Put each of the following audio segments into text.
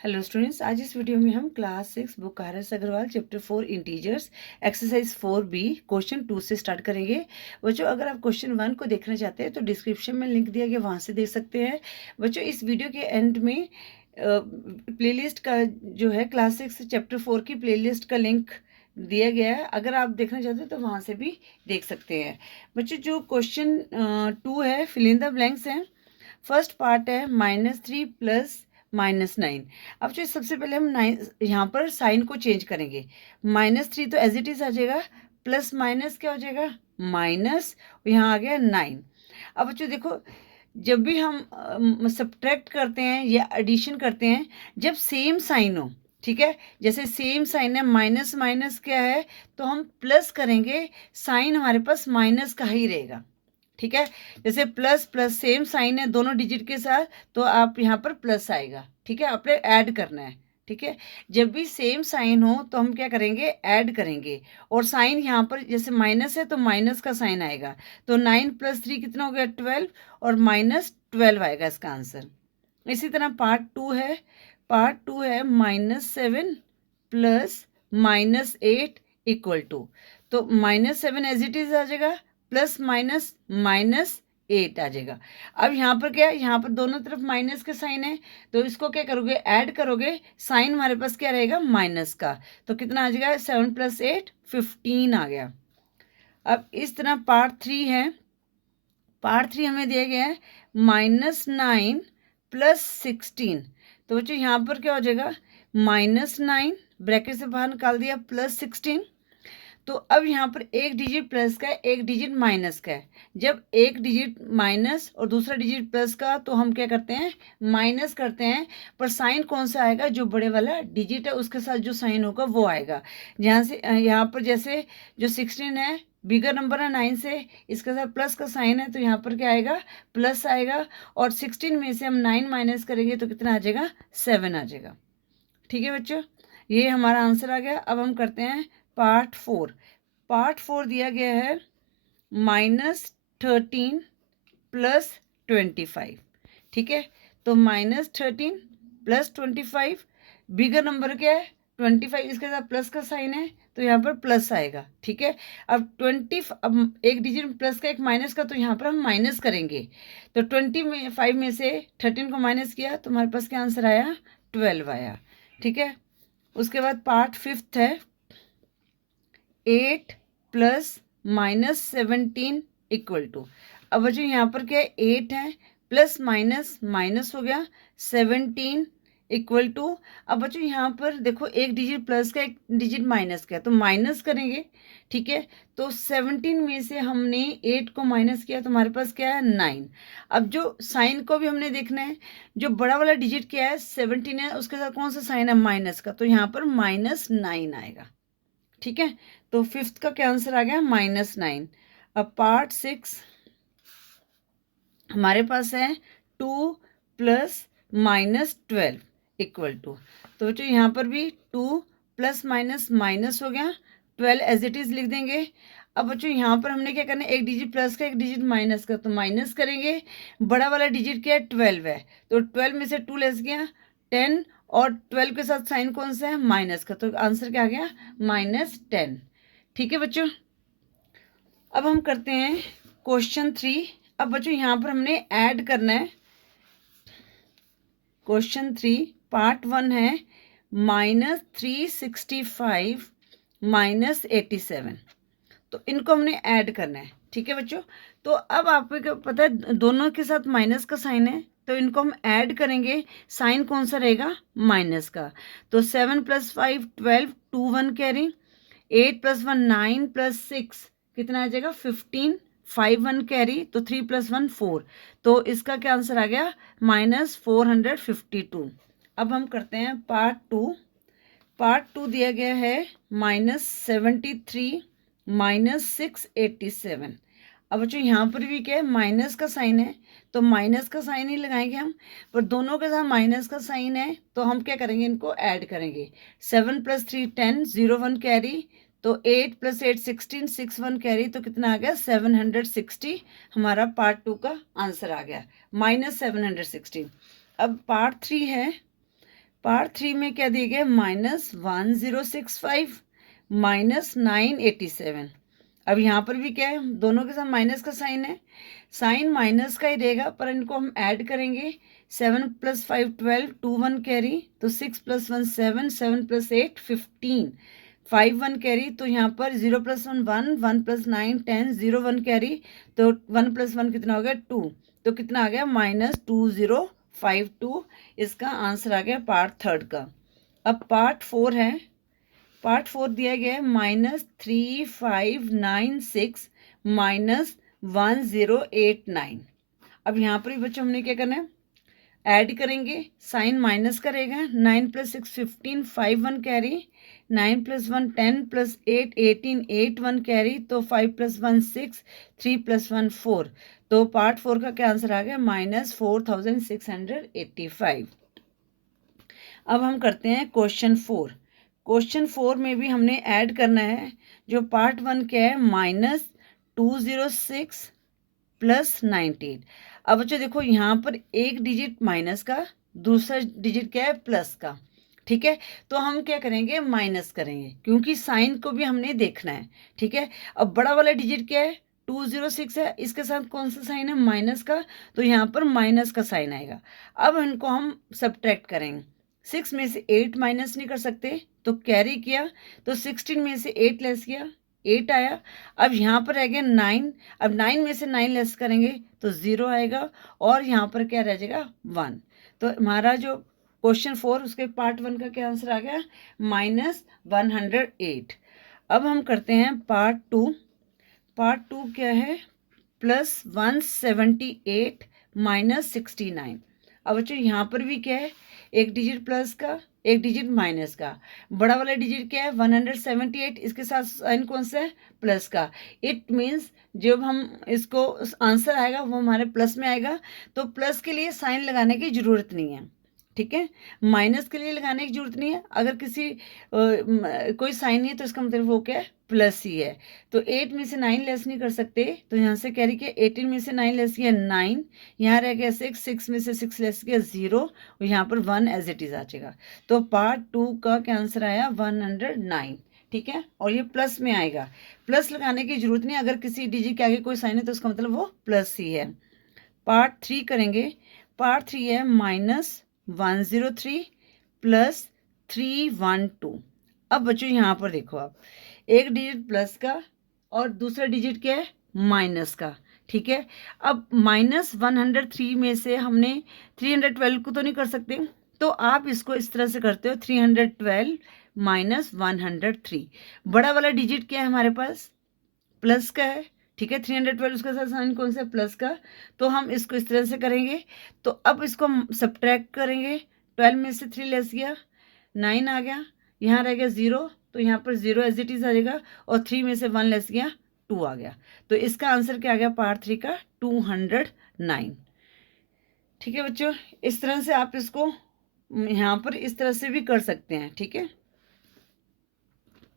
Hello students, आज इस video में हम class 6 book R S. Agarwal chapter 4 integers exercise 4B question 2 से स्टार्ट करेंगे। बच्चों, अगर आप क्वेश्चन 1 को देखना चाहते हैं तो डिस्क्रिप्शन में लिंक दिया गया, वहाँ से देख सकते हैं। बच्चों, इस वीडियो के एंड में प्लेलिस्ट का जो है क्लास 6 चैप्टर 4 की प्लेलिस्ट का लिंक दिया गया है। अगर आप देखना चाहते हैं तो वहाँ से भी देख सकते हैं। बच्चों, जो क्वेश्चन 2 है, फिल इन द ब्लैंक्स है। फर्स्ट पार्ट है -3 प्लस -9। अब जो सबसे पहले हम 9 यहाँ पर साइन को चेंज करेंगे। -3 तो एज इट इज आ जाएगा, प्लस माइनस क्या हो जाएगा, माइनस, यहाँ आ गया 9। अब बच्चों देखो, जब भी हम सब्ट्रैक्ट करते हैं या एडिशन करते हैं, जब सेम साइन हो, ठीक है, जैसे सेम साइन है, माइनस माइनस क्या है, तो हम प्लस करेंगे, साइन हमारे पास माइनस का ही रहेगा। ठीक है, जैसे प्लस प्लस सेम साइन है दोनों डिजिट के साथ, तो आप यहाँ पर प्लस आएगा। ठीक है, आपने ऐड करना है। ठीक है, जब भी सेम साइन हो तो हम क्या करेंगे, ऐड करेंगे। और साइन यहाँ पर जैसे माइनस है तो माइनस का साइन आएगा, तो 9 + 3 कितना हो गया, 12, और -12 आएगा इसका आंसर। इसी तरह पार्ट 2 है। पार्ट 2 है -7 प्लस -8 इक्वल टू, तो -7 एज इट इज आ जाएगा, प्लस माइनस -8 आ जाएगा। अब यहाँ पर क्या है, यहाँ पर दोनों तरफ माइनस के साइन है, तो इसको क्या करोगे, ऐड करोगे, साइन हमारे पास क्या रहेगा, माइनस का, तो कितना आ जाएगा, 7 + 8 15 आ गया। अब इस तरह पार्ट 3 है। पार्ट 3 हमें दिया गया है -9 प्लस 16। तो बच्चों यहाँ पर क्या हो जाएगा, -9 ब्रैकेट से बाहर निकाल दिया, प्लस 16। तो अब यहाँ पर एक डिजिट प्लस का है, एक डिजिट माइनस का है। जब एक डिजिट माइनस और दूसरा डिजिट प्लस का, तो हम क्या करते हैं, माइनस करते हैं। पर साइन कौन सा आएगा, जो बड़े वाला डिजिट है उसके साथ जो साइन होगा वो आएगा। जहाँ से यहाँ पर जैसे जो 16 है, बिगर नंबर है 9 से, इसके साथ प्लस का साइन है, तो यहाँ पर क्या आएगा, प्लस आएगा। और 16 में से हम 9 माइनस करेंगे तो कितना आ जाएगा, 7 आ जाएगा। ठीक है बच्चों, ये हमारा आंसर आ गया। अब हम करते हैं पार्ट 4। पार्ट 4 दिया गया है -13 प्लस 25। ठीक है, तो -13 प्लस 25, बिगर नंबर क्या है 25, इसके साथ प्लस का साइन है, तो यहाँ पर प्लस आएगा। ठीक है, अब 20, अब एक डिजिट प्लस का एक माइनस का, तो यहाँ पर हम माइनस करेंगे। तो 25 में से 13 को माइनस किया तो हमारे पास क्या आंसर आया, 12 आया। ठीक है, उसके बाद पार्ट 5 है 8 प्लस -17 इक्वल टू। अब बच्चों यहाँ पर क्या है, 8 है, प्लस माइनस माइनस हो गया, 17 इक्वल टू। अब बच्चों यहाँ पर देखो, एक डिजिट प्लस का एक डिजिट माइनस का है, तो माइनस करेंगे। ठीक है, तो 17 में से हमने 8 को माइनस किया तो हमारे पास क्या है, 9। अब जो साइन को भी हमने देखना है, जो बड़ा वाला डिजिट क्या है 17 है, उसके साथ कौन सा साइन है, माइनस का, तो यहाँ पर -9 आएगा। ठीक है, तो 5th का क्या आंसर आ गया, -9। अब पार्ट 6 हमारे पास है 2 प्लस -12 इक्वल टू। तो बच्चों यहाँ पर भी 2 प्लस माइनस माइनस हो गया, 12 एज इट इज लिख देंगे। अब बच्चों यहाँ पर हमने क्या करना है, एक डिजिट प्लस का एक डिजिट माइनस का, तो माइनस करेंगे। बड़ा वाला डिजिट क्या है, 12 है, तो 12 में से 2 लेस गया 10, और 12 के साथ साइन कौन सा है, माइनस का, तो आंसर क्या आ गया, -10। ठीक है बच्चों, अब हम करते हैं क्वेश्चन 3। अब बच्चों यहाँ पर हमने ऐड करना है। क्वेश्चन 3 पार्ट 1 है -365 -87। तो इनको हमने ऐड करना है। ठीक है बच्चों, तो अब आपको पता है दोनों के साथ माइनस का साइन है, तो इनको हम ऐड करेंगे। साइन कौन सा रहेगा, माइनस का। तो 7 + 5 12, 2 1 कैरी, 8 + 1 9 + 6 कितना आ जाएगा, 15, 5 1 कैरी, तो 3 + 1 4, तो इसका क्या आंसर आ गया, -452। अब हम करते हैं पार्ट 2। पार्ट 2 दिया गया है -73 -687। अब बच्चों यहाँ पर भी क्या है, माइनस का साइन है, तो माइनस का साइन ही लगाएंगे हम। पर दोनों के साथ माइनस का साइन है, तो हम क्या करेंगे, इनको ऐड करेंगे। 7 + 3 10, 0 1 कैरी, तो 8 + 8 16, 6 1 कैरी, तो कितना आ गया, 760। हमारा पार्ट 2 का आंसर आ गया, -760। अब पार्ट 3 है। पार्ट 3 में क्या दिए गए, -1065 -987। अब यहाँ पर भी क्या है, दोनों के साथ माइनस का साइन है, साइन माइनस का ही रहेगा, पर इनको हम ऐड करेंगे। 7 + 5 12, 2 1 कैरी, तो 6 + 1 7, 7 + 8 15, 5 1 कैरी, तो यहाँ पर 0 + 1 1, 1 + 9 10, 0 1 कैरी, तो 1 + 1 कितना हो गया 2, तो कितना आ गया -2052। इसका आंसर आ गया पार्ट 3 का। अब पार्ट 4 है, पार्ट 4 दिया गया है -3596 -1089। अब यहाँ पर भी बच्चों हमने क्या करना है, ऐड करेंगे, साइन माइनस करेगा। 9 + 6 15, 5 1 कैरी, 9 + 1 10 + 8 18, 8 1 कैरी, तो 5 + 1 6, 3 + 1 4, तो पार्ट 4 का क्या आंसर आ गया -4685। अब हम करते हैं क्वेश्चन 4। क्वेश्चन 4 में भी हमने ऐड करना है, जो पार्ट 1 क्या है -206 + 98। अब बच्चों देखो यहाँ पर एक डिजिट माइनस का, दूसरा डिजिट क्या है प्लस का, ठीक है। तो हम क्या करेंगे, माइनस करेंगे, क्योंकि साइन को भी हमने देखना है, ठीक है। अब बड़ा वाला डिजिट क्या है 206 है, इसके साथ कौन सा साइन है, माइनस का, तो यहाँ पर माइनस का साइन आएगा। अब इनको हम सब्ट्रैक्ट करेंगे। 6 में से 8 माइनस नहीं कर सकते, तो कैरी किया, तो 16 में से 8 लेस किया, 8 आया। अब यहाँ पर रह गया 9, अब 9 में से 9 लेस करेंगे तो 0 आएगा, और यहाँ पर क्या रह जाएगा 1। तो हमारा जो क्वेश्चन 4 उसके पार्ट 1 का क्या आंसर आ गया -108। अब हम करते हैं पार्ट 2। पार्ट 2 क्या है, +178 -69। अब बच्चों यहाँ पर भी क्या है, एक डिजिट प्लस का, एक डिजिट माइनस का। बड़ा वाला डिजिट क्या है 178, इसके साथ साइन कौन सा है, प्लस का। इट मीन्स जब हम इसको आंसर आएगा वो हमारे प्लस में आएगा, तो प्लस के लिए साइन लगाने की ज़रूरत नहीं है, ठीक है। माइनस के लिए लगाने की जरूरत नहीं है। अगर किसी कोई साइन नहीं है तो इसका मतलब वो क्या है, प्लस ही है। तो 8 में से 9 लेस नहीं कर सकते, तो यहाँ से कैरी किया, 18 में से 9 लेस किया 9, यहाँ रह गया 6, 6 में से 6 लेस किया 0, और यहाँ पर 1 एज इट इज आ जाएगा। तो पार्ट 2 का क्या आंसर आया 109, ठीक है। और ये प्लस में आएगा, प्लस लगाने की जरूरत नहीं, अगर किसी डिजिट के आगे कोई साइन है तो उसका मतलब वो प्लस ही है। पार्ट 3 करेंगे। पार्ट 3 है -103 + 312। अब बच्चों यहाँ पर देखो, आप एक डिजिट प्लस का और दूसरा डिजिट क्या है माइनस का, ठीक है। अब -103 में से हमने 312 को तो नहीं कर सकते, तो आप इसको इस तरह से करते हो 312 -103। बड़ा वाला डिजिट क्या है हमारे पास, प्लस का है, ठीक है। 312 उसका साथ साइन कौन सा, प्लस का, तो हम इसको इस तरह से करेंगे। तो अब इसको सब्ट्रैक्ट करेंगे, 12 में से 3 लेस किया 9 आ गया, यहाँ रह गया 0, तो यहाँ पर 0 एज इट इज आ जाएगा, और 3 में से 1 लेस किया 2 आ गया। तो इसका आंसर क्या आ गया पार्ट 3 का 209, ठीक है बच्चों। इस तरह से आप इसको यहाँ पर इस तरह से भी कर सकते हैं, ठीक है।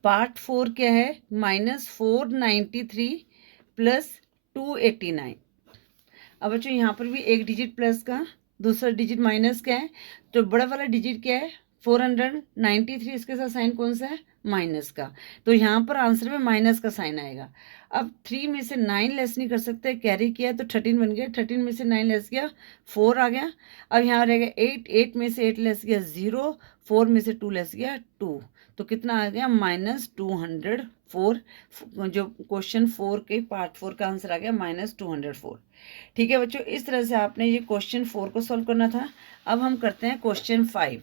पार्ट 4 क्या है -493 + 289। अब बच्चों यहाँ पर भी एक डिजिट प्लस का, दूसरा डिजिट माइनस का है, तो बड़ा वाला डिजिट क्या है 493, इसके साथ साइन कौन सा है माइनस का, तो यहाँ पर आंसर में माइनस का साइन आएगा। अब 3 में से 9 लेस नहीं कर सकते, कैरी किया तो 13 बन गया, 13 में से 9 लेस किया 4 आ गया। अब यहाँ रह गया 8, 8 में से 8 लेस किया 0, 4 में से 2 लेस किया 2, तो कितना आ गया -204। जो क्वेश्चन 4 के पार्ट 4 का आंसर आ गया -204, ठीक है बच्चों। इस तरह से आपने ये क्वेश्चन 4 को सॉल्व करना था। अब हम करते हैं क्वेश्चन 5।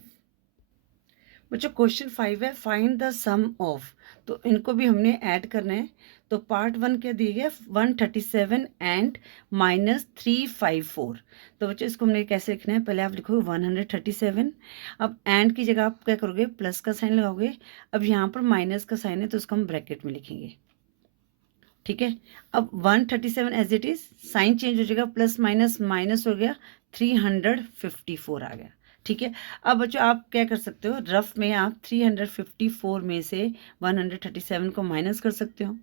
बच्चों क्वेश्चन 5 है फाइंड द सम ऑफ, तो इनको भी हमने ऐड करना है। तो पार्ट 1 क्या दिए गया 137 एंड -354। तो बच्चों इसको हमने कैसे लिखना है, पहले आप लिखोगे 137, अब एंड की जगह आप क्या करोगे प्लस का साइन लगाओगे। अब यहाँ पर माइनस का साइन है तो उसको हम ब्रैकेट में लिखेंगे, ठीक है। अब 137 as it is, sign change हो जाएगा, प्लस माइनस माइनस हो गया, 354 आ गया, ठीक है। अब बच्चों आप क्या कर सकते हो, रफ में आप 354 में से 137 को माइनस कर सकते हो।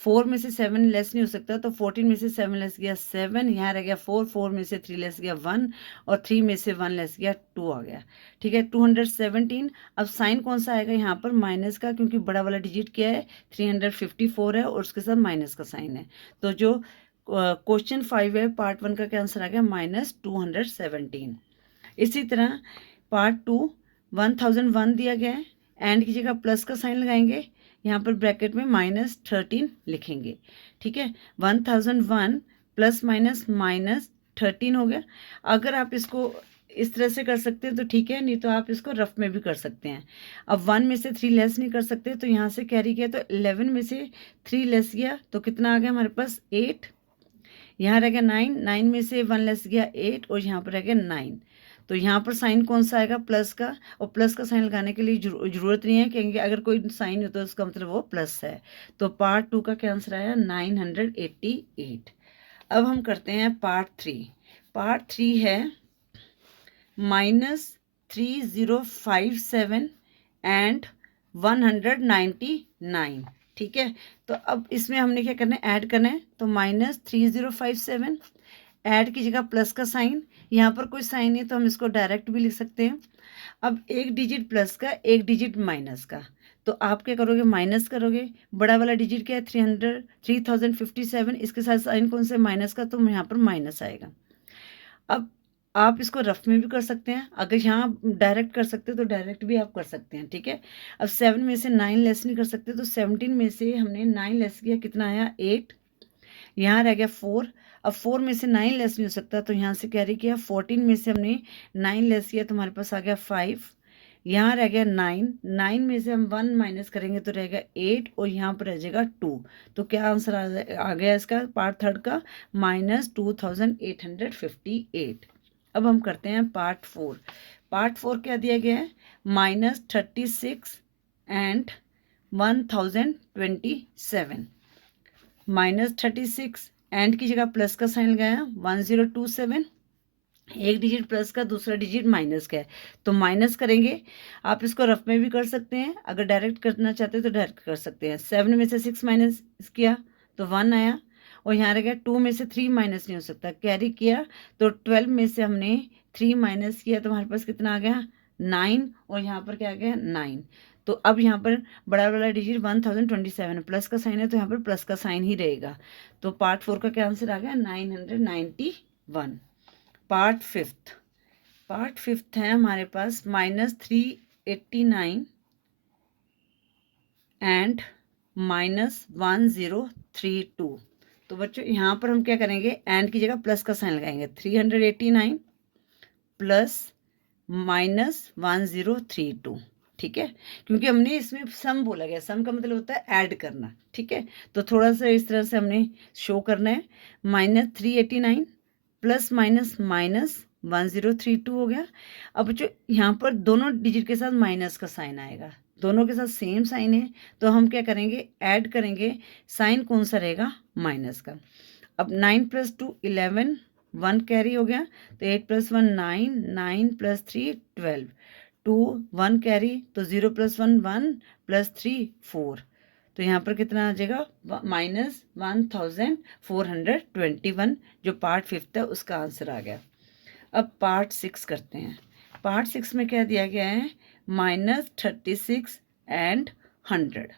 4 में से 7 लेस नहीं हो सकता, तो 14 में से 7 लेस गया 7, यहाँ रह गया 4, 4 में से 3 लेस गया 1 और 3 में से 1 लेस गया 2 आ गया। ठीक है, 217। अब साइन कौन सा आएगा यहाँ पर? माइनस का, क्योंकि बड़ा वाला डिजिट क्या है? 354 है और उसके साथ माइनस का साइन है। तो जो क्वेश्चन 5 है पार्ट 1 का क्या आंसर आ गया? -217। इसी तरह पार्ट 2 1001 दिया गया है, एंड की जगह प्लस का साइन लगाएंगे, यहाँ पर ब्रैकेट में -13 लिखेंगे। ठीक है, 1001 प्लस माइनस -13 हो गया। अगर आप इसको इस तरह से कर सकते हैं तो ठीक है, नहीं तो आप इसको रफ में भी कर सकते हैं। अब 1 में से 3 लेस नहीं कर सकते, तो यहाँ से कैरी किया तो 11 में से 3 लेस गया तो कितना आ गया हमारे पास? 8। यहाँ रह गया 9, 9 में से 1 लेस गया 8 और यहाँ पर रह गया 9। तो यहाँ पर साइन कौन सा आएगा? प्लस का, और प्लस का साइन लगाने के लिए ज़रूरत नहीं है, क्योंकि अगर कोई साइन होता है उसका मतलब वो प्लस है। तो पार्ट 2 का क्या आंसर आया? 988। अब हम करते हैं पार्ट 3। पार्ट 3 है -3057 एंड 199। ठीक है, तो अब इसमें हमने क्या करना है? ऐड करना है। तो -3057 ऐड की जगह प्लस का साइन, यहाँ पर कोई साइन नहीं तो हम इसको डायरेक्ट भी लिख सकते हैं। अब एक डिजिट प्लस का, एक डिजिट माइनस का, तो आप क्या करोगे? माइनस करोगे। बड़ा वाला डिजिट क्या है? 3057, इसके साथ साइन कौन सा? माइनस का, तो यहाँ पर माइनस आएगा। अब आप इसको रफ में भी कर सकते हैं, अगर यहाँ डायरेक्ट कर सकते हैं तो डायरेक्ट भी आप कर सकते हैं। ठीक है, अब 7 में से 9 लेस नहीं कर सकते, तो 17 में से हमने 9 लेस किया, कितना आया? 8। यहाँ रह गया 4। अब 4 में से 9 लेस नहीं हो सकता, तो यहाँ से कैरी किया। 14 में से हमने 9 लेस किया तो हमारे पास आ गया 5। यहाँ रह गया 9, 9 में से हम 1 माइनस करेंगे तो रहेगा 8 और यहाँ पर रह जाएगा 2। तो क्या आंसर आ गया इसका पार्ट 3 का? -2858। अब हम करते हैं पार्ट 4। पार्ट 4 क्या दिया गया है? -36 एंड 1027। -36 एंड की जगह प्लस का साइन लगाया, 1027। एक डिजिट प्लस का, दूसरा डिजिट माइनस का है, तो माइनस करेंगे। आप इसको रफ में भी कर सकते हैं, अगर डायरेक्ट करना चाहते हैं तो डायरेक्ट कर सकते हैं। 7 में से 6 माइनस किया तो 1 आया, और यहाँ रह गया 2 में से 3 माइनस नहीं हो सकता, कैरी किया तो 12 में से हमने 3 माइनस किया तो हमारे पास कितना आ गया? 9, और यहाँ पर क्या आ गया? 9। तो अब यहाँ पर बड़ा वाला डिजिट 1027, प्लस का साइन है तो यहाँ पर प्लस का साइन ही रहेगा। तो पार्ट 4 का क्या आंसर आ गया? 991। पार्ट 5। पार्ट 5 है हमारे पास -389 एंड -1032। तो बच्चों यहाँ पर हम क्या करेंगे? एंड की जगह प्लस का साइन लगाएंगे। 389 प्लस -1032। ठीक है, क्योंकि हमने इसमें सम बोला गया, सम का मतलब होता है ऐड करना। ठीक है, तो थोड़ा सा इस तरह से हमने शो करना है। -389 प्लस माइनस -1032 हो गया। अब जो यहाँ पर दोनों डिजिट के साथ माइनस का साइन आएगा, दोनों के साथ सेम साइन है, तो हम क्या करेंगे? ऐड करेंगे। साइन कौन सा रहेगा? माइनस का। अब 9 + 2 11, 1 कैरी हो गया, तो 8 + 1 9, 9 + 3 12, 2 1 कैरी, तो 0 + 1 1 + 3 4। तो यहाँ पर कितना आ जाएगा? -1421, जो पार्ट 5 है उसका आंसर आ गया। अब पार्ट 6 करते हैं। पार्ट 6 में क्या दिया गया है? -36 एंड 100।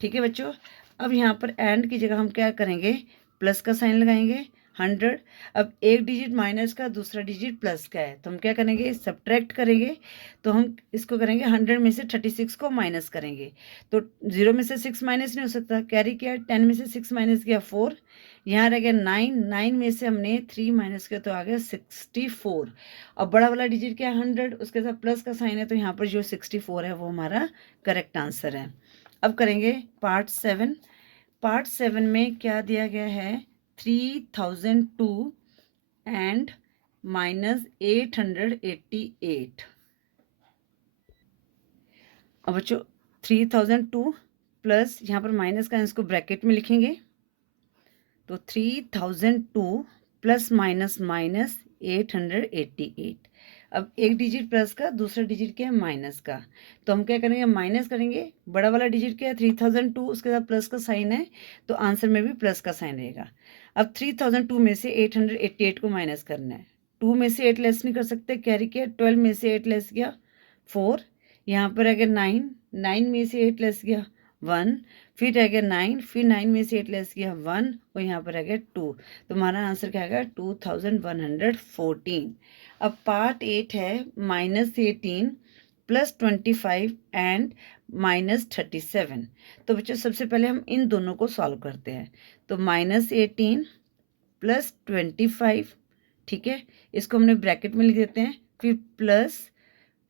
ठीक है बच्चों, अब यहाँ पर एंड की जगह हम क्या करेंगे? प्लस का साइन लगाएंगे। 100, अब एक डिजिट माइनस का, दूसरा डिजिट प्लस का है, तो हम क्या करेंगे? सब्ट्रैक्ट करेंगे। तो हम इसको करेंगे 100 में से 36 को माइनस करेंगे, तो 0 में से 6 माइनस नहीं हो सकता, कैरी किया। 10 में से 6 माइनस किया 4, यहाँ रह गया 9, 9 में से हमने 3 माइनस किया तो आ गया 64। अब बड़ा वाला डिजिट क्या है? 100, उसके साथ प्लस का साइन है, तो यहाँ पर जो 64 है वो हमारा करेक्ट आंसर है। अब करेंगे पार्ट 7। पार्ट 7 में क्या दिया गया है? 3002 एंड -888। अब बच्चों 3002 प्लस, यहाँ पर माइनस का, इसको ब्रैकेट में लिखेंगे, तो 3002 प्लस माइनस -888। अब एक डिजिट प्लस का, दूसरा डिजिट क्या है माइनस का, तो हम क्या करेंगे माइनस करेंगे। बड़ा वाला डिजिट क्या है 3002, उसके साथ प्लस का साइन है तो आंसर में भी प्लस का साइन रहेगा। अब 3002 में से 888 को माइनस करना है। 2 में से 8 लेस नहीं कर सकते, कैरी किया। 12 में से 8 लेस किया 4, यहाँ पर रह गया 9, 9 में से 8 लेस किया 1, फिर रह गया 9, फिर 9 में से 8 लेस किया 1 और यहाँ पर रह गया 2। तो हमारा आंसर क्या आएगा 2114। अब पार्ट 8 है -18 प्लस 25 एंड -37। तो बच्चों सबसे पहले हम इन दोनों को सॉल्व करते हैं। तो -18 प्लस 25, ठीक है, इसको हमने ब्रैकेट में लिख देते हैं, फिर प्लस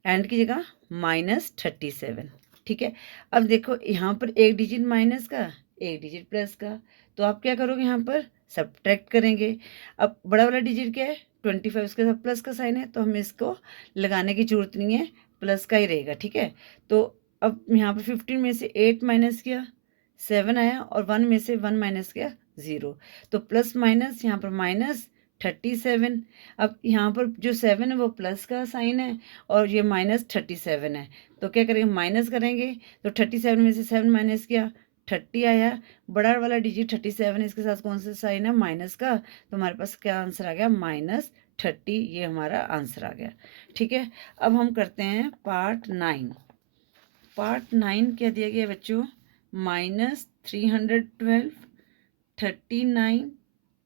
एंड की जगह -37, ठीक है। अब देखो यहाँ पर एक डिजिट माइनस का, एक डिजिट प्लस का, तो आप क्या करोगे यहाँ पर सब्ट्रैक्ट करेंगे। अब बड़ा वाला डिजिट क्या है 25, उसके साथ प्लस का साइन है तो हमें इसको लगाने की जरूरत नहीं है, प्लस का ही रहेगा, ठीक है। तो अब यहाँ पर 15 में से 8 माइनस किया 7 आया और 1 में से 1 माइनस किया 0, तो प्लस माइनस यहाँ पर -37। अब यहाँ पर जो 7 है वो प्लस का साइन है और ये -37 है, तो क्या करेंगे माइनस करेंगे। तो 37 में से 7 माइनस किया 30 आया। बड़ा वाला डिजिट 37, इसके साथ कौन सा साइन है माइनस का, तो हमारे पास क्या आंसर आ गया -30, ये हमारा आंसर आ गया, ठीक है। अब हम करते हैं पार्ट 9। पार्ट 9 क्या दिया गया बच्चों, -312, 39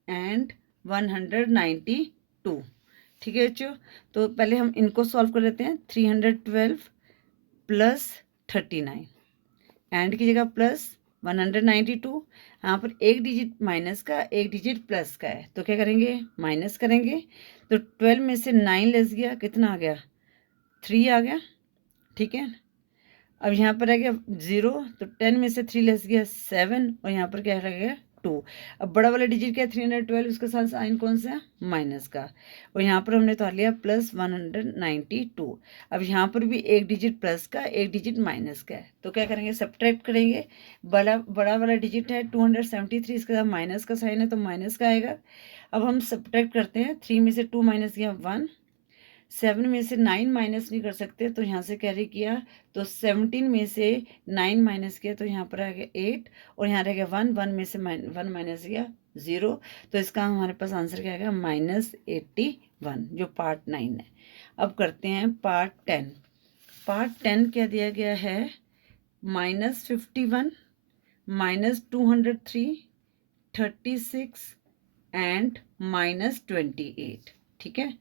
एंड 192, ठीक है बच्चों। तो पहले हम इनको सॉल्व कर लेते हैं। 312 प्लस 39 एंड की जगह प्लस 192, यहाँ पर एक डिजिट माइनस का, एक डिजिट प्लस का है, तो क्या करेंगे माइनस करेंगे। तो 12 में से 9 लेस गया, कितना आ गया 3 आ गया, ठीक है। अब यहाँ पर रह गया 0, तो 10 में से 3 लेस गया 7 और यहाँ पर क्या रह गया 2। अब बड़ा वाला डिजिट क्या है 312, उसके साथ साइन कौन सा है माइनस का, और यहाँ पर हमने तो लिया प्लस 192। अब यहाँ पर भी एक डिजिट प्लस का, एक डिजिट माइनस का है, तो क्या करेंगे सब्ट्रैक्ट करेंगे। बड़ा वाला डिजिट है 273, इसके साथ माइनस का साइन है तो माइनस का आएगा। अब हम सब्ट्रैक्ट करते हैं। 3 में से 2 माइनस किया 1, 7 में से 9 माइनस नहीं कर सकते तो यहाँ से कैरी किया, तो 17 में से 9 माइनस किया तो यहाँ पर आ गया 8 और यहाँ रह गया 1, 1 में से 1 माइनस किया 0, तो इसका हमारे पास आंसर क्या आएगा -81, जो पार्ट 9 है। अब करते हैं पार्ट 10। पार्ट 10 क्या दिया गया है -51, -203, 36 एंड -28, ठीक है।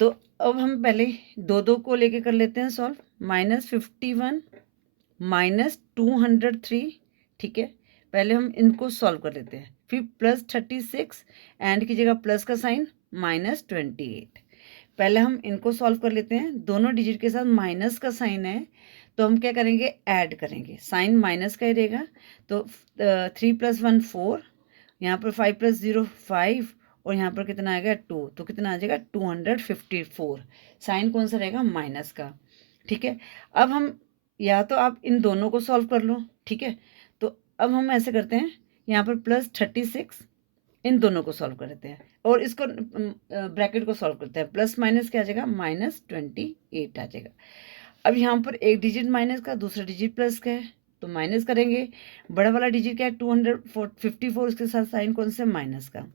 तो अब हम पहले दो दो को लेके कर लेते हैं सॉल्व। -51 -203, ठीक है, पहले हम इनको सॉल्व कर लेते हैं। फिर +36 एंड की जगह प्लस का साइन -28, पहले हम इनको सॉल्व कर लेते हैं। दोनों डिजिट के साथ माइनस का साइन है तो हम क्या करेंगे ऐड करेंगे, साइन माइनस का ही रहेगा। तो 3 + 1 4, यहाँ पर 5 + 0 5 और यहाँ पर कितना आएगा 2, तो कितना आ जाएगा 254, साइन कौन सा रहेगा माइनस का, ठीक है। अब हम या तो आप इन दोनों को सॉल्व कर लो, ठीक है। तो अब हम ऐसे करते हैं, यहाँ पर +36 इन दोनों को सॉल्व करते हैं और इसको ब्रैकेट को सॉल्व करते हैं। प्लस माइनस क्या आ जाएगा -28 आ जाएगा। अब यहाँ पर एक डिजिट माइनस का, दूसरा डिजिट प्लस का है तो माइनस करेंगे। बड़ा वाला डिजिट क्या है 254, उसके साथ साइन कौन सा माइनस का।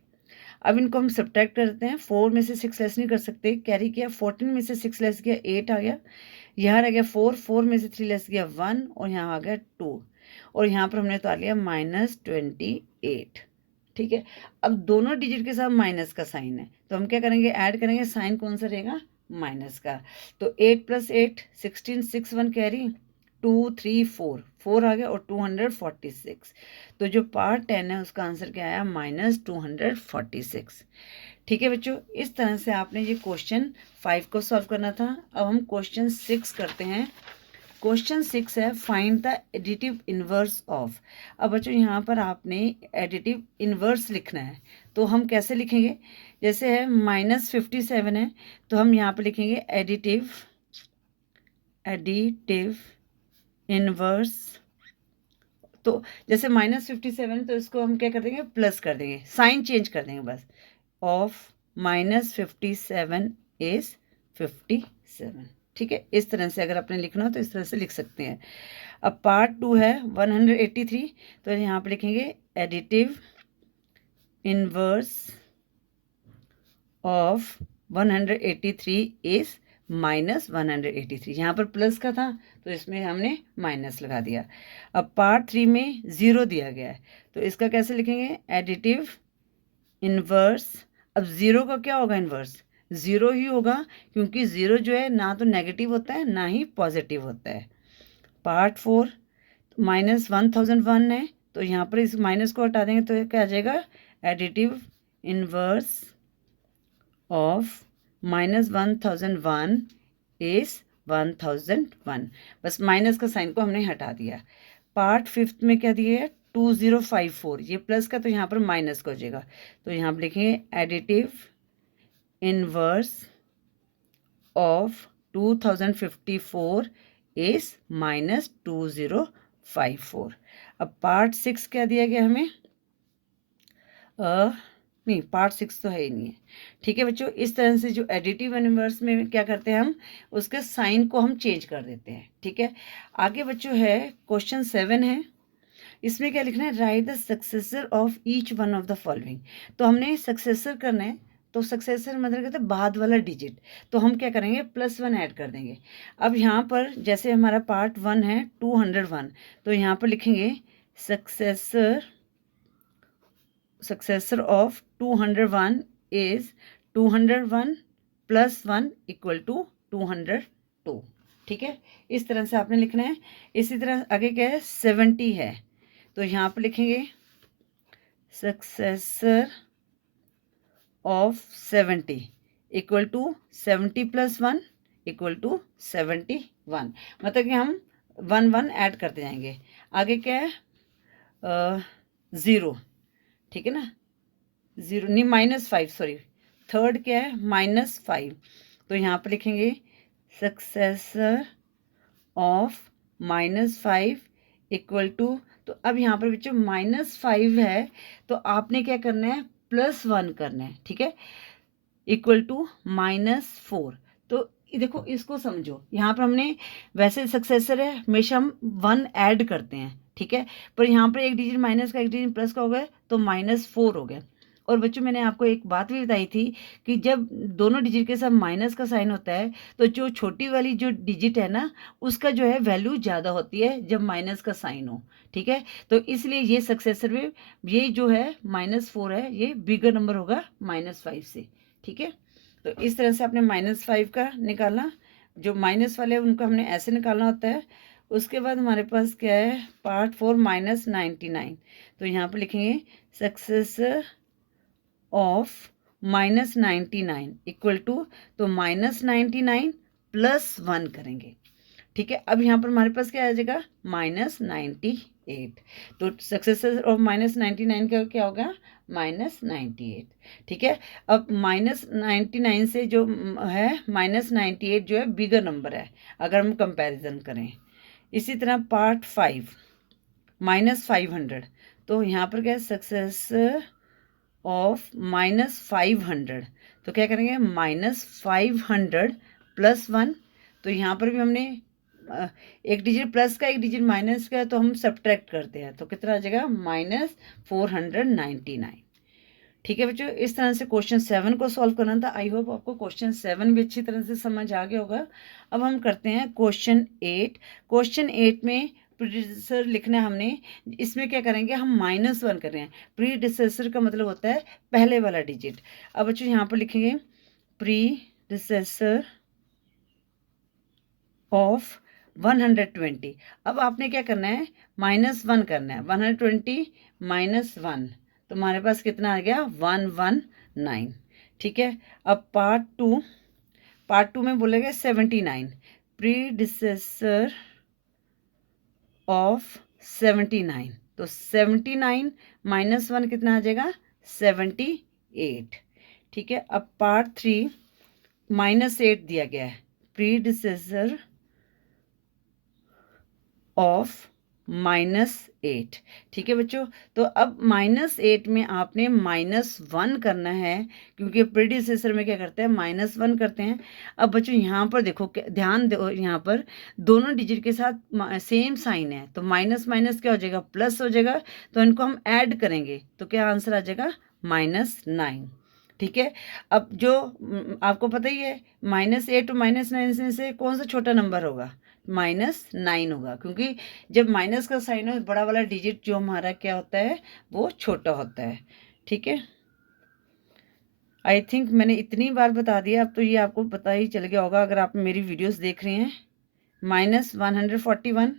अब इनको हम सब्ट्रैक्ट करते हैं। 4 में से 6 लेस नहीं कर सकते, कैरी किया। 14 में से 6 लेस किया 8 आ गया। यहाँ रह गया 4, 4 में से 3 लेस किया 1 और यहाँ आ गया 2 और यहाँ पर हमने तो आ लिया -28, ठीक है। अब दोनों डिजिट के साथ माइनस का साइन है तो हम क्या करेंगे ऐड करेंगे, साइन कौन सा रहेगा माइनस का। तो 8 + 8 16, 6 1 कैरी 2 3 4 4 आ गया और 246, तो जो पार्ट 10 है उसका आंसर क्या आया -246, ठीक है बच्चों। इस तरह से आपने ये क्वेश्चन 5 को सॉल्व करना था। अब हम क्वेश्चन 6 करते हैं। क्वेश्चन 6 है find the additive inverse of. अब बच्चों यहाँ पर आपने एडिटिव इनवर्स लिखना है, तो हम कैसे लिखेंगे, जैसे है -57 है तो हम यहाँ पर लिखेंगे एडिटिव इनवर्स। तो जैसे -57 तो इसको हम क्या कर देंगे प्लस कर देंगे, साइन चेंज कर देंगे बस, ऑफ -57 इज 57। ठीक है, इस तरह से अगर आपने लिखना हो तो इस तरह से लिख सकते हैं। अब पार्ट 2 है 183, तो यहाँ पे लिखेंगे एडिटिव इनवर्स ऑफ 183 इज -183। यहाँ पर प्लस का था तो इसमें हमने माइनस लगा दिया। अब पार्ट 3 में 0 दिया गया है, तो इसका कैसे लिखेंगे, एडिटिव इनवर्स। अब 0 का क्या होगा, इनवर्स 0 ही होगा, क्योंकि 0 जो है ना तो नेगेटिव होता है ना ही पॉजिटिव होता है। पार्ट 4 -1001 है, तो यहाँ पर इस माइनस को हटा देंगे तो क्या आ जाएगा, एडिटिव इनवर्स ऑफ -1001 इज 1001। बस माइनस का साइन को हमने हटा दिया। पार्ट 5 में क्या दिया है, 2054, ये प्लस का तो यहाँ पर माइनस का हो जाएगा, तो यहाँ पर लिखेंगे एडिटिव इनवर्स ऑफ 2054 इज -2054। अब पार्ट 6 क्या दिया गया हमें, नहीं पार्ट 6 तो है ही नहीं है। ठीक है बच्चों, इस तरह से जो एडिटिव इनवर्स में क्या करते हैं हम, उसके साइन को हम चेंज कर देते हैं। ठीक है, आगे बच्चों है क्वेश्चन 7 है, इसमें क्या लिखना है, right the successor of each one of the following. तो हमने सक्सेसर करना है, तो सक्सेसर मतलब कहते हैं बाद वाला डिजिट, तो हम क्या करेंगे, +1 ऐड कर देंगे। अब यहाँ पर जैसे हमारा पार्ट 1 है 201, तो यहाँ पर लिखेंगे सक्सेसर ऑफ 201 इज 201 + 1 = 202। ठीक है, इस तरह से आपने लिखना है। इसी तरह आगे क्या है, 70 है, तो यहाँ पर लिखेंगे सक्सेसर ऑफ 70 = 70 + 1 = 71। मतलब कि हम 1 ऐड करते जाएंगे। आगे क्या है, 0, ठीक है ना, 0 नहीं -5, सॉरी, थर्ड क्या है, -5, तो यहाँ पर लिखेंगे सक्सेसर ऑफ -5 = तो अब यहाँ पर बच्चों -5 है, तो आपने क्या करना है, +1 करना है। ठीक है, = -4। तो देखो इसको समझो, यहाँ पर हमने वैसे सक्सेसर है हमेशा हम 1 ऐड करते हैं, ठीक है, पर यहाँ पर एक डिजिट माइनस का एक डिजिट प्लस का हो गया तो -4 हो गया। और बच्चों मैंने आपको एक बात भी बताई थी कि जब दोनों डिजिट के साथ माइनस का साइन होता है तो जो छोटी वाली जो डिजिट है ना, उसका जो है वैल्यू ज़्यादा होती है जब माइनस का साइन हो। ठीक है, तो इसलिए ये सक्सेसर में ये जो है -4 है, ये बिगर नंबर होगा -5 से। ठीक है, तो इस तरह से आपने -5 का निकालना, जो माइनस वाले उनको हमने ऐसे निकालना होता है। उसके बाद हमारे पास क्या है, पार्ट 4 -99, तो यहाँ पर लिखेंगे सक्सेसर ऑफ -99 = तो -99 + 1 करेंगे। ठीक है, अब यहाँ पर हमारे पास क्या आ जाएगा, -98। तो सक्सेसर ऑफ -99 का क्या होगा, -98। ठीक है, अब -99 से जो है -98 जो है बिगर नंबर है अगर हम कंपैरिजन करें। इसी तरह पार्ट 5 -500, तो यहाँ पर क्या है, सक्सेसर ऑफ -500, तो क्या करेंगे, -500 + 1। तो यहाँ पर भी हमने एक डिजिट प्लस का एक डिजिट माइनस का है, तो हम सब्ट्रैक्ट करते हैं, तो कितना आ जाएगा, -499। ठीक है बच्चों, इस तरह से क्वेश्चन 7 को सॉल्व करना था। आई होप आपको क्वेश्चन 7 भी अच्छी तरह से समझ आ गया होगा। अब हम करते हैं क्वेश्चन 8। क्वेश्चन 8 में प्रीडिसेसर लिखना है हमने। इसमें क्या करेंगे, हम -1 कर रहे हैं। प्रीडिसेसर का मतलब होता है पहले वाला डिजिट। अब बच्चों यहाँ पर लिखेंगे प्रीडिसेसर ऑफ 120। अब आपने क्या करना है, -1 करना है, 120 - 1, तो हमारे पास कितना आ गया, 119। ठीक है, अब पार्ट टू में बोलेगा 79, प्रीडिसेसर ऑफ 79, तो 79 - 1 कितना आ जाएगा, 78। ठीक है, अब पार्ट 3 -8 दिया गया है, प्रीडिसेसर ऑफ -8। ठीक है बच्चों, तो अब -8 में आपने -1 करना है, क्योंकि प्रीडिसेसर में क्या करते हैं, -1 करते हैं। अब बच्चों यहाँ पर देखो, ध्यान दो, यहाँ पर दोनों डिजिट के साथ सेम साइन है, तो माइनस माइनस क्या हो जाएगा, प्लस हो जाएगा। तो इनको हम ऐड करेंगे तो क्या आंसर आ जाएगा, -9। ठीक है, अब जो आपको पता ही है, -8 और -9 से कौन सा छोटा नंबर होगा, -9 होगा, क्योंकि जब माइनस का साइन हो, बड़ा वाला डिजिट जो हमारा क्या होता है, वो छोटा होता है। ठीक है, आई थिंक मैंने इतनी बार बता दिया, अब तो ये आपको पता ही चल गया होगा अगर आप मेरी वीडियोस देख रहे हैं। -141,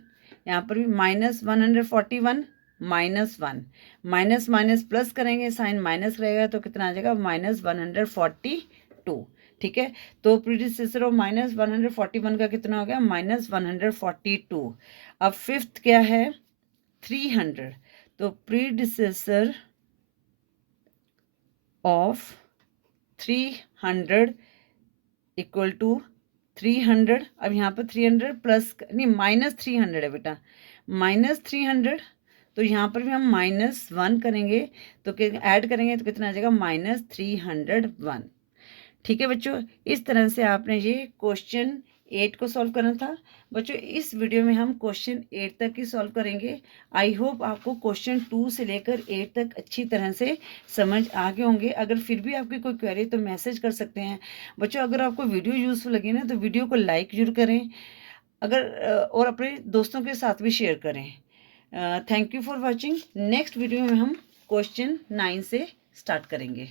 यहाँ पर भी -141, -1, माइनस माइनस प्लस करेंगे, साइन माइनस रहेगा तो कितना आ जाएगा, -142। ठीक है, तो प्रीडिसेसर ऑफ -141 का कितना हो गया, -142। अब फिफ्थ क्या है, 300, तो प्रीडिसेसर ऑफ 300 इक्वल टू 300। अब यहाँ पर 300 प्लस नहीं, -300 है बेटा, -300, तो यहाँ पर भी हम -1 करेंगे, तो ऐड करेंगे तो कितना आ जाएगा, -301। ठीक है बच्चों, इस तरह से आपने ये क्वेश्चन 8 को सॉल्व करना था। बच्चों इस वीडियो में हम क्वेश्चन 8 तक ही सॉल्व करेंगे। आई होप आपको क्वेश्चन 2 से लेकर 8 तक अच्छी तरह से समझ आ गए होंगे। अगर फिर भी आपकी कोई क्वेरी तो मैसेज कर सकते हैं। बच्चों अगर आपको वीडियो यूज़फुल लगे ना, तो वीडियो को लाइक जरूर करें, अगर और अपने दोस्तों के साथ भी शेयर करें। Thank you for watching. Next video में हम क्वेश्चन 9 से स्टार्ट करेंगे।